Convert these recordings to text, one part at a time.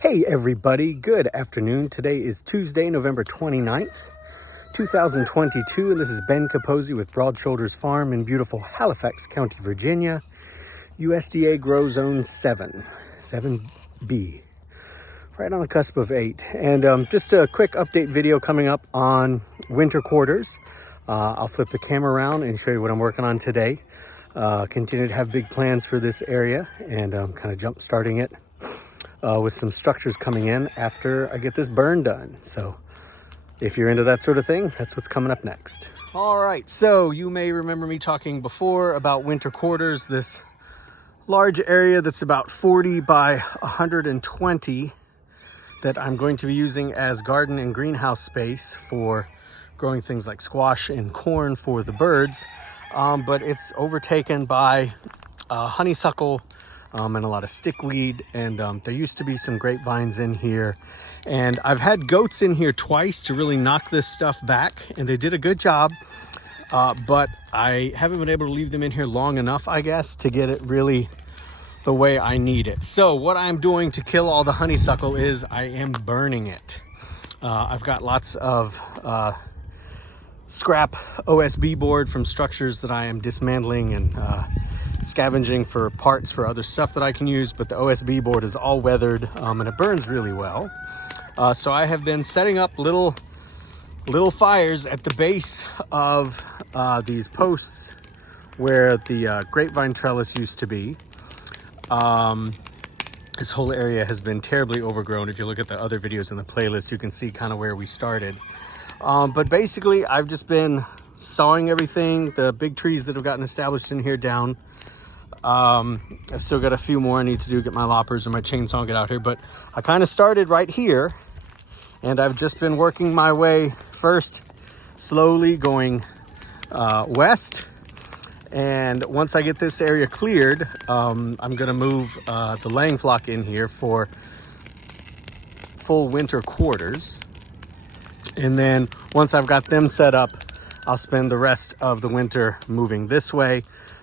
Hey everybody, good afternoon. Today is Tuesday, November 29th, 2022, and this is Ben Capozzi with Broad Shoulders Farm in beautiful Halifax County, Virginia. USDA Grow Zone 7B, right on the cusp of 8. And just a quick update video coming up on winter quarters. I'll flip the camera around and show you what I'm working on today. Continue to have big plans for this area and kind of jump starting it with some structures coming in after I get this burn done. So if you're into that sort of thing, that's what's coming up next. All right, so you may remember me talking before about winter quarters, this large area that's about 40 by 120 that I'm going to be using as garden and greenhouse space for growing things like squash and corn for the birds. But it's overtaken by honeysuckle and a lot of stickweed, and there used to be some grapevines in here, and I've had goats in here twice to really knock this stuff back, and they did a good job, but I haven't been able to leave them in here long enough, I guess, to get it really the way I need it. So what I'm doing to kill all the honeysuckle is I am burning it. I've got lots of scrap OSB board from structures that I am dismantling and scavenging for parts for other stuff that I can use, but the OSB board is all weathered and it burns really well. So I have been setting up little fires at the base of these posts where the grapevine trellis used to be. This whole area has been terribly overgrown. If you look at the other videos in the playlist, you can see kind of where we started. But basically I've just been sawing everything, the big trees that have gotten established in here down. I've still got a few more I need to do, get my loppers and my chainsaw, get out here, but I kind of started right here, and I've just been working my way first slowly going west, and once I get this area cleared, I'm gonna move the laying flock in here for full winter quarters, and then once I've got them set up, I'll spend the rest of the winter moving this way.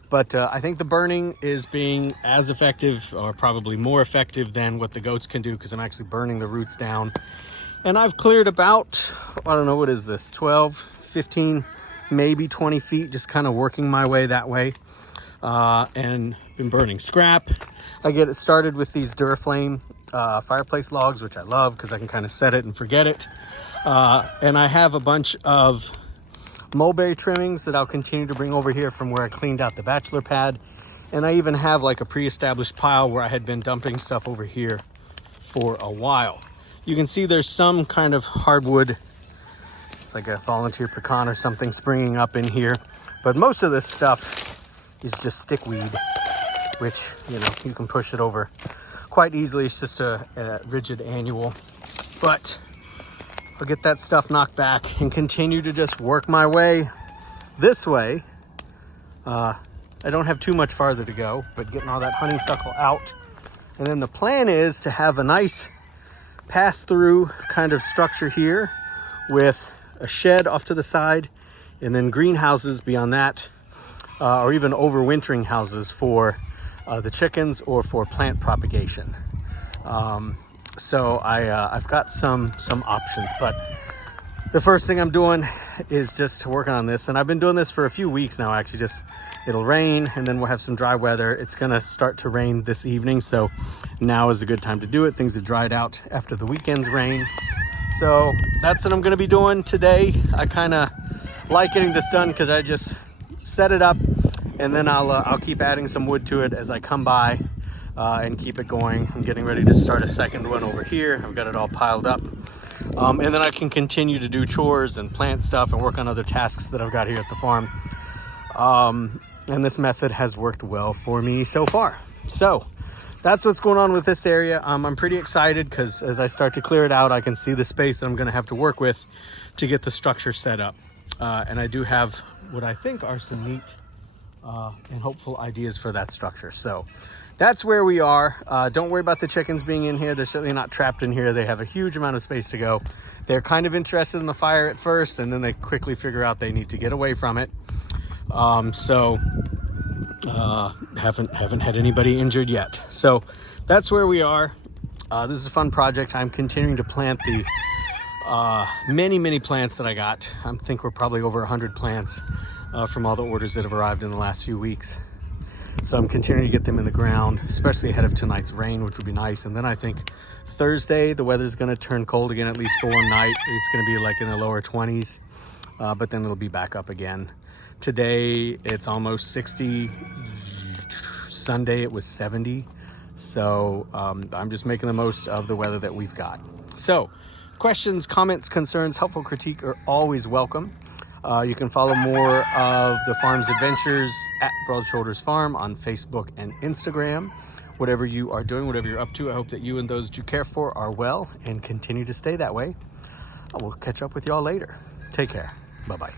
But I think the burning is being as effective, or probably more effective, than what the goats can do, because I'm actually burning the roots down. And I've cleared about, I don't know, what is this, 12, 15, maybe 20 feet, just kind of working my way that way. And been burning scrap. I get it started with these Duraflame fireplace logs, which I love because I can kind of set it and forget it. And I have a bunch of mulberry trimmings that I'll continue to bring over here from where I cleaned out the bachelor pad. And I even have like a pre-established pile where I had been dumping stuff over here for a while. You can see there's some kind of hardwood, it's like a volunteer pecan or something, springing up in here, but most of this stuff is just stickweed, which, you know, you can push it over quite easily. It's just a rigid annual. But I'll get that stuff knocked back and continue to just work my way this way. I don't have too much farther to go, but getting all that honeysuckle out. And then the plan is to have a nice pass-through kind of structure here with a shed off to the side, and then greenhouses beyond that, or even overwintering houses for the chickens or for plant propagation. So I've got some options, but the first thing I'm doing is just working on this, and I've been doing this for a few weeks now. Actually, just it'll rain and then we'll have some dry weather. It's gonna start to rain this evening, so now is a good time to do it. Things have dried out after the weekend's rain, so that's what I'm gonna be doing today. I kind of like getting this done because I just set it up, and then I'll keep adding some wood to it as I come by. And keep it going. I'm getting ready to start a second one over here. I've got it all piled up. And then I can continue to do chores and plant stuff and work on other tasks that I've got here at the farm. And this method has worked well for me so far. So that's what's going on with this area. I'm pretty excited because as I start to clear it out, I can see the space that I'm gonna have to work with to get the structure set up. And I do have what I think are some neat and hopeful ideas for that structure. So that's where we are. Don't worry about the chickens being in here. They're certainly not trapped in here. They have a huge amount of space to go. They're kind of interested in the fire at first, and then they quickly figure out they need to get away from it. Haven't had anybody injured yet. So that's where we are. This is a fun project. I'm continuing to plant the many plants that I got. I think we're probably over 100 plants from all the orders that have arrived in the last few weeks. So I'm continuing to get them in the ground, especially ahead of tonight's rain, which would be nice. And then I think Thursday, the weather's going to turn cold again, at least for one night. It's going to be like in the lower 20s, but then it'll be back up again. Today, it's almost 60. Sunday, it was 70. So I'm just making the most of the weather that we've got. So questions, comments, concerns, helpful critique are always welcome. You can follow more of the farm's adventures at Broad Shoulders Farm on Facebook and Instagram. Whatever you are doing, whatever you're up to, I hope that you and those that you care for are well and continue to stay that way. I will catch up with y'all later. Take care. Bye-bye.